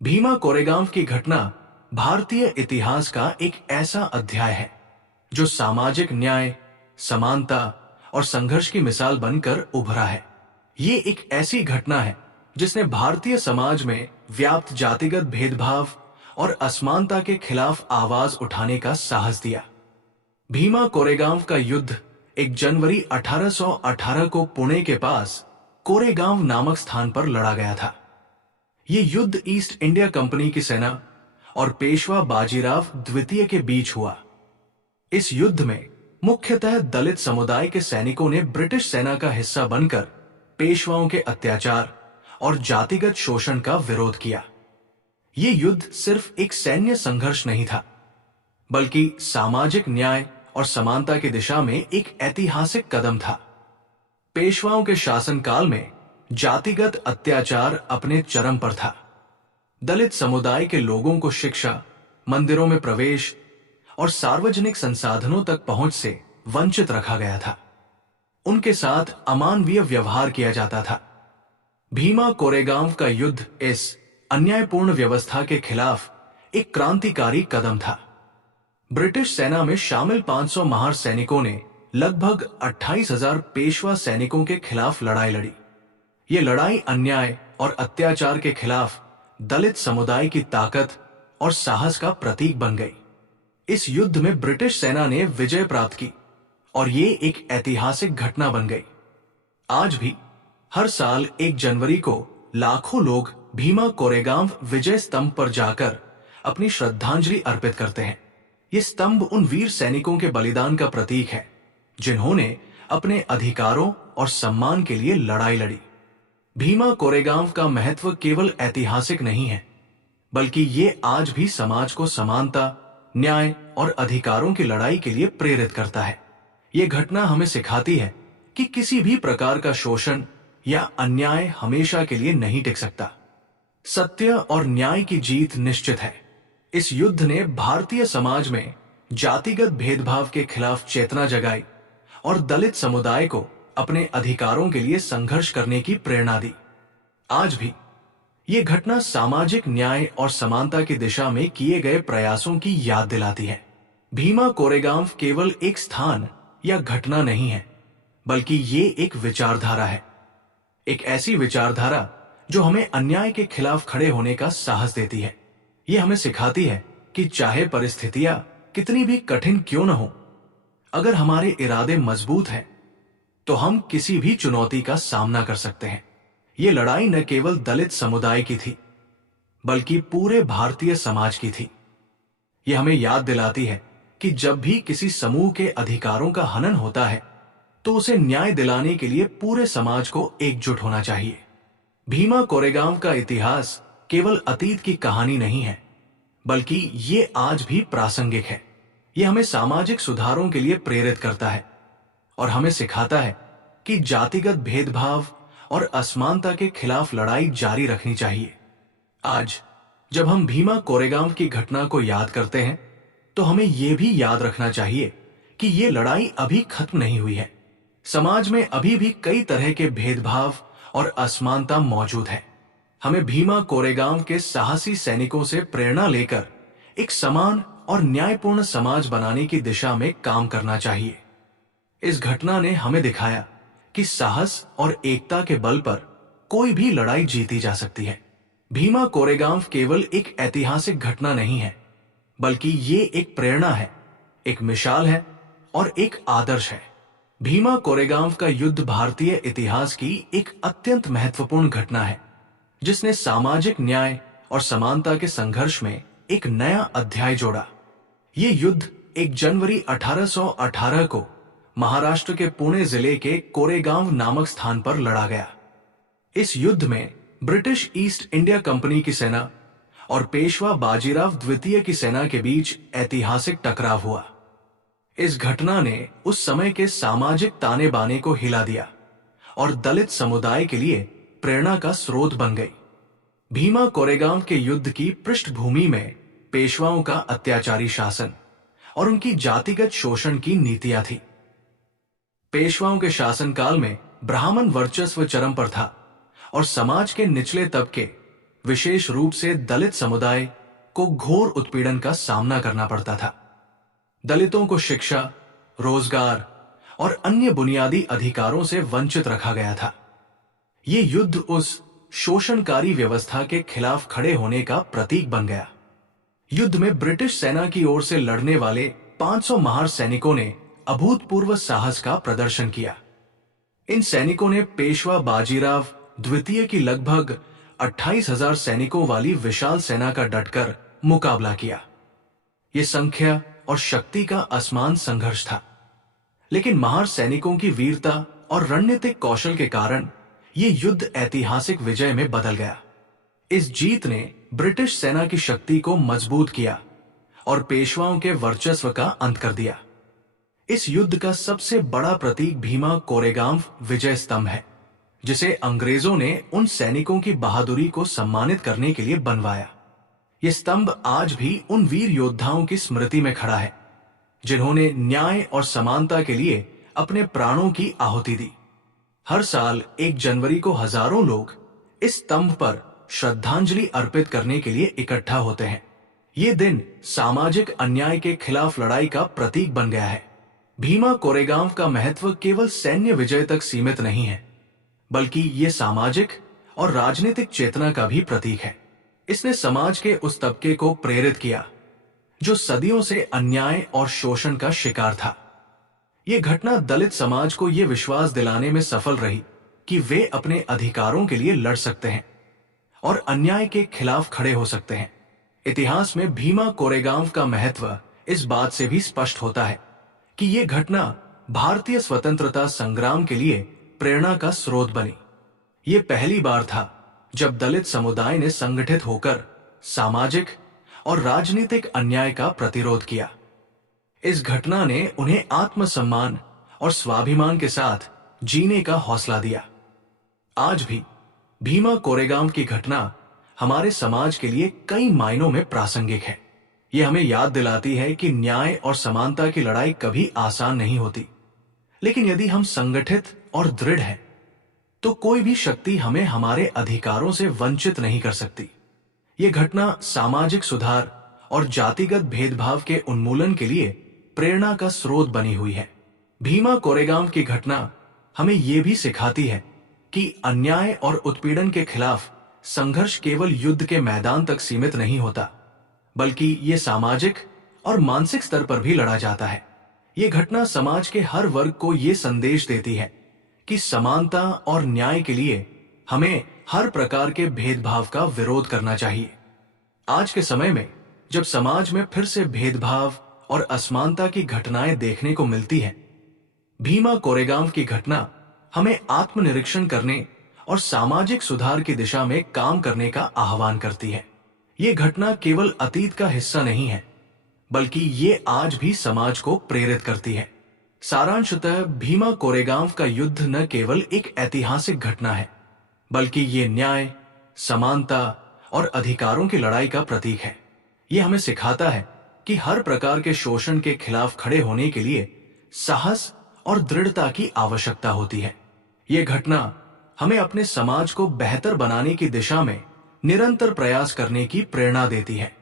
भीमा कोरेगांव की घटना भारतीय इतिहास का एक ऐसा अध्याय है जो सामाजिक न्याय, समानता और संघर्ष की मिसाल बनकर उभरा है। ये एक ऐसी घटना है जिसने भारतीय समाज में व्याप्त जातिगत भेदभाव और असमानता के खिलाफ आवाज उठाने का साहस दिया। भीमा कोरेगांव का युद्ध 1 जनवरी 1818 को पुणे के पास कोरेगांव नामक स्थान पर लड़ा गया था। ये युद्ध ईस्ट इंडिया कंपनी की सेना और पेशवा बाजीराव द्वितीय के बीच हुआ। इस युद्ध में मुख्यतः दलित समुदाय के सैनिकों ने ब्रिटिश सेना का हिस्सा बनकर पेशवाओं के अत्याचार और जातिगत शोषण का विरोध किया। ये युद्ध सिर्फ एक सैन्य संघर्ष नहीं था, बल्कि सामाजिक न्याय और समानता की दिशा में एक ऐतिहासिक कदम था। पेशवाओं के शासनकाल में जातिगत अत्याचार अपने चरम पर था। दलित समुदाय के लोगों को शिक्षा, मंदिरों में प्रवेश और सार्वजनिक संसाधनों तक पहुंच से वंचित रखा गया था। उनके साथ अमानवीय व्यवहार किया जाता था। भीमा कोरेगांव का युद्ध इस अन्यायपूर्ण व्यवस्था के खिलाफ एक क्रांतिकारी कदम था। ब्रिटिश सेना में शामिल 500 महार सैनिकों ने लगभग 28,000 पेशवा सैनिकों के खिलाफ लड़ाई लड़ी। ये लड़ाई अन्याय और अत्याचार के खिलाफ दलित समुदाय की ताकत और साहस का प्रतीक बन गई। इस युद्ध में ब्रिटिश सेना ने विजय प्राप्त की और ये एक ऐतिहासिक घटना बन गई। आज भी हर साल 1 जनवरी को लाखों लोग भीमा कोरेगांव विजय स्तंभ पर जाकर अपनी श्रद्धांजलि अर्पित करते हैं। ये स्तंभ उन वीर सैनिकों के बलिदान का प्रतीक है जिन्होंने अपने अधिकारों और सम्मान के लिए लड़ाई लड़ी। भीमा कोरेगांव का महत्व केवल ऐतिहासिक नहीं है, बल्कि ये आज भी समाज को समानता, न्याय और अधिकारों की लड़ाई के लिए प्रेरित करता है। ये घटना हमें सिखाती है कि किसी भी प्रकार का शोषण या अन्याय हमेशा के लिए नहीं टिक सकता। सत्य और न्याय की जीत निश्चित है। इस युद्ध ने भारतीय समाज में जातिगत भेदभाव के खिलाफ चेतना जगाई और दलित समुदाय को अपने अधिकारों के लिए संघर्ष करने की प्रेरणा दी। आज भी ये घटना सामाजिक न्याय और समानता की दिशा में किए गए प्रयासों की याद दिलाती है। भीमा कोरेगांव केवल एक स्थान या घटना नहीं है, बल्कि ये एक विचारधारा है। एक ऐसी विचारधारा जो हमें अन्याय के खिलाफ खड़े होने का साहस देती है। ये हमें सिखाती है कि चाहे परिस्थितियां कितनी भी कठिन क्यों न हो, अगर हमारे इरादे मजबूत हैं, तो हम किसी भी चुनौती का सामना कर सकते हैं। ये लड़ाई न केवल दलित समुदाय की थी, बल्कि पूरे भारतीय समाज की थी। ये हमें याद दिलाती है कि जब भी किसी समूह के अधिकारों का हनन होता है, तो उसे न्याय दिलाने के लिए पूरे समाज को एकजुट होना चाहिए। भीमा कोरेगांव का इतिहास केवल अतीत की कहानी नहीं है, बल्कि ये आज भी प्रासंगिक है। ये हमें सामाजिक सुधारों के लिए प्रेरित करता है और हमें सिखाता है कि जातिगत भेदभाव और असमानता के खिलाफ लड़ाई जारी रखनी चाहिए। आज जब हम भीमा कोरेगांव की घटना को याद करते हैं, तो हमें यह भी याद रखना चाहिए कि ये लड़ाई अभी खत्म नहीं हुई है। समाज में अभी भी कई तरह के भेदभाव और असमानता मौजूद है। हमें भीमा कोरेगांव के साहसी सैनिकों से प्रेरणा लेकर एक समान और न्यायपूर्ण समाज बनाने की दिशा में काम करना चाहिए। इस घटना ने हमें दिखाया कि साहस और एकता के बल पर कोई भी लड़ाई जीती जा सकती है। भीमा कोरेगांव केवल एक ऐतिहासिक घटना नहीं है, बल्कि ये एक प्रेरणा है, एक मिसाल है और एक आदर्श है। भीमा कोरेगांव का युद्ध भारतीय इतिहास की एक अत्यंत महत्वपूर्ण घटना है, जिसने सामाजिक न्याय और समानता के संघर्ष में एक नया अध्याय जोड़ा। ये युद्ध 1 जनवरी 1818 को महाराष्ट्र के पुणे जिले के कोरेगांव नामक स्थान पर लड़ा गया। इस युद्ध में ब्रिटिश ईस्ट इंडिया कंपनी की सेना और पेशवा बाजीराव द्वितीय की सेना के बीच ऐतिहासिक टकराव हुआ। इस घटना ने उस समय के सामाजिक ताने बाने को हिला दिया और दलित समुदाय के लिए प्रेरणा का स्रोत बन गई। भीमा कोरेगांव के युद्ध की पृष्ठभूमि में पेशवाओं का अत्याचारी शासन और उनकी जातिगत शोषण की नीतियां थी। पेशवाओं के शासनकाल में ब्राह्मण वर्चस्व चरम पर था और समाज के निचले तबके विशेष रूप से दलित समुदाय को घोर उत्पीड़न का सामना करना पड़ता था। दलितों को शिक्षा, रोजगार और अन्य बुनियादी अधिकारों से वंचित रखा गया था। ये युद्ध उस शोषणकारी व्यवस्था के खिलाफ खड़े होने का प्रतीक बन गया। युद्ध में ब्रिटिश सेना की ओर से लड़ने वाले 500 महार सैनिकों ने अभूतपूर्व साहस का प्रदर्शन किया। इन सैनिकों ने पेशवा बाजीराव द्वितीय की लगभग 28,000 सैनिकों वाली विशाल सेना का डटकर मुकाबला किया। यह संख्या और शक्ति का असमान संघर्ष था, लेकिन महार सैनिकों की वीरता और रणनीतिक कौशल के कारण यह युद्ध ऐतिहासिक विजय में बदल गया। इस जीत ने ब्रिटिश सेना की शक्ति को मजबूत किया और पेशवाओं के वर्चस्व का अंत कर दिया। इस युद्ध का सबसे बड़ा प्रतीक भीमा कोरेगांव विजय स्तंभ है, जिसे अंग्रेजों ने उन सैनिकों की बहादुरी को सम्मानित करने के लिए बनवाया। यह स्तंभ आज भी उन वीर योद्धाओं की स्मृति में खड़ा है, जिन्होंने न्याय और समानता के लिए अपने प्राणों की आहुति दी। हर साल 1 जनवरी को हजारों लोग इस स्तंभ पर श्रद्धांजलि अर्पित करने के लिए इकट्ठा होते हैं। ये दिन सामाजिक अन्याय के खिलाफ लड़ाई का प्रतीक बन गया है। भीमा कोरेगांव का महत्व केवल सैन्य विजय तक सीमित नहीं है, बल्कि ये सामाजिक और राजनीतिक चेतना का भी प्रतीक है। इसने समाज के उस तबके को प्रेरित किया जो सदियों से अन्याय और शोषण का शिकार था। यह घटना दलित समाज को यह विश्वास दिलाने में सफल रही कि वे अपने अधिकारों के लिए लड़ सकते हैं और अन्याय के खिलाफ खड़े हो सकते हैं। इतिहास में भीमा कोरेगांव का महत्व इस बात से भी स्पष्ट होता है कि यह घटना भारतीय स्वतंत्रता संग्राम के लिए प्रेरणा का स्रोत बनी। यह पहली बार था जब दलित समुदाय ने संगठित होकर सामाजिक और राजनीतिक अन्याय का प्रतिरोध किया। इस घटना ने उन्हें आत्मसम्मान और स्वाभिमान के साथ जीने का हौसला दिया। आज भी भीमा कोरेगांव की घटना हमारे समाज के लिए कई मायनों में प्रासंगिक है। यह हमें याद दिलाती है कि न्याय और समानता की लड़ाई कभी आसान नहीं होती, लेकिन यदि हम संगठित और दृढ़ हैं, तो कोई भी शक्ति हमें हमारे अधिकारों से वंचित नहीं कर सकती। यह घटना सामाजिक सुधार और जातिगत भेदभाव के उन्मूलन के लिए प्रेरणा का स्रोत बनी हुई है। भीमा कोरेगांव की घटना हमें यह भी सिखाती है कि अन्याय और उत्पीड़न के खिलाफ संघर्ष केवल युद्ध के मैदान तक सीमित नहीं होता, बल्कि ये सामाजिक और मानसिक स्तर पर भी लड़ा जाता है। ये घटना समाज के हर वर्ग को ये संदेश देती है कि समानता और न्याय के लिए हमें हर प्रकार के भेदभाव का विरोध करना चाहिए। आज के समय में जब समाज में फिर से भेदभाव और असमानता की घटनाएं देखने को मिलती हैं, भीमा कोरेगांव की घटना हमें आत्मनिरीक्षण करने और सामाजिक सुधार की दिशा में काम करने का आह्वान करती है। ये घटना केवल अतीत का हिस्सा नहीं है, बल्कि ये आज भी समाज को प्रेरित करती है। सारांशतः भीमा कोरेगांव का युद्ध न केवल एक ऐतिहासिक घटना है, बल्कि ये न्याय, समानता और अधिकारों की लड़ाई का प्रतीक है। ये हमें सिखाता है कि हर प्रकार के शोषण के खिलाफ खड़े होने के लिए साहस और दृढ़ता की आवश्यकता होती है। ये घटना हमें अपने समाज को बेहतर बनाने की दिशा में निरंतर प्रयास करने की प्रेरणा देती है।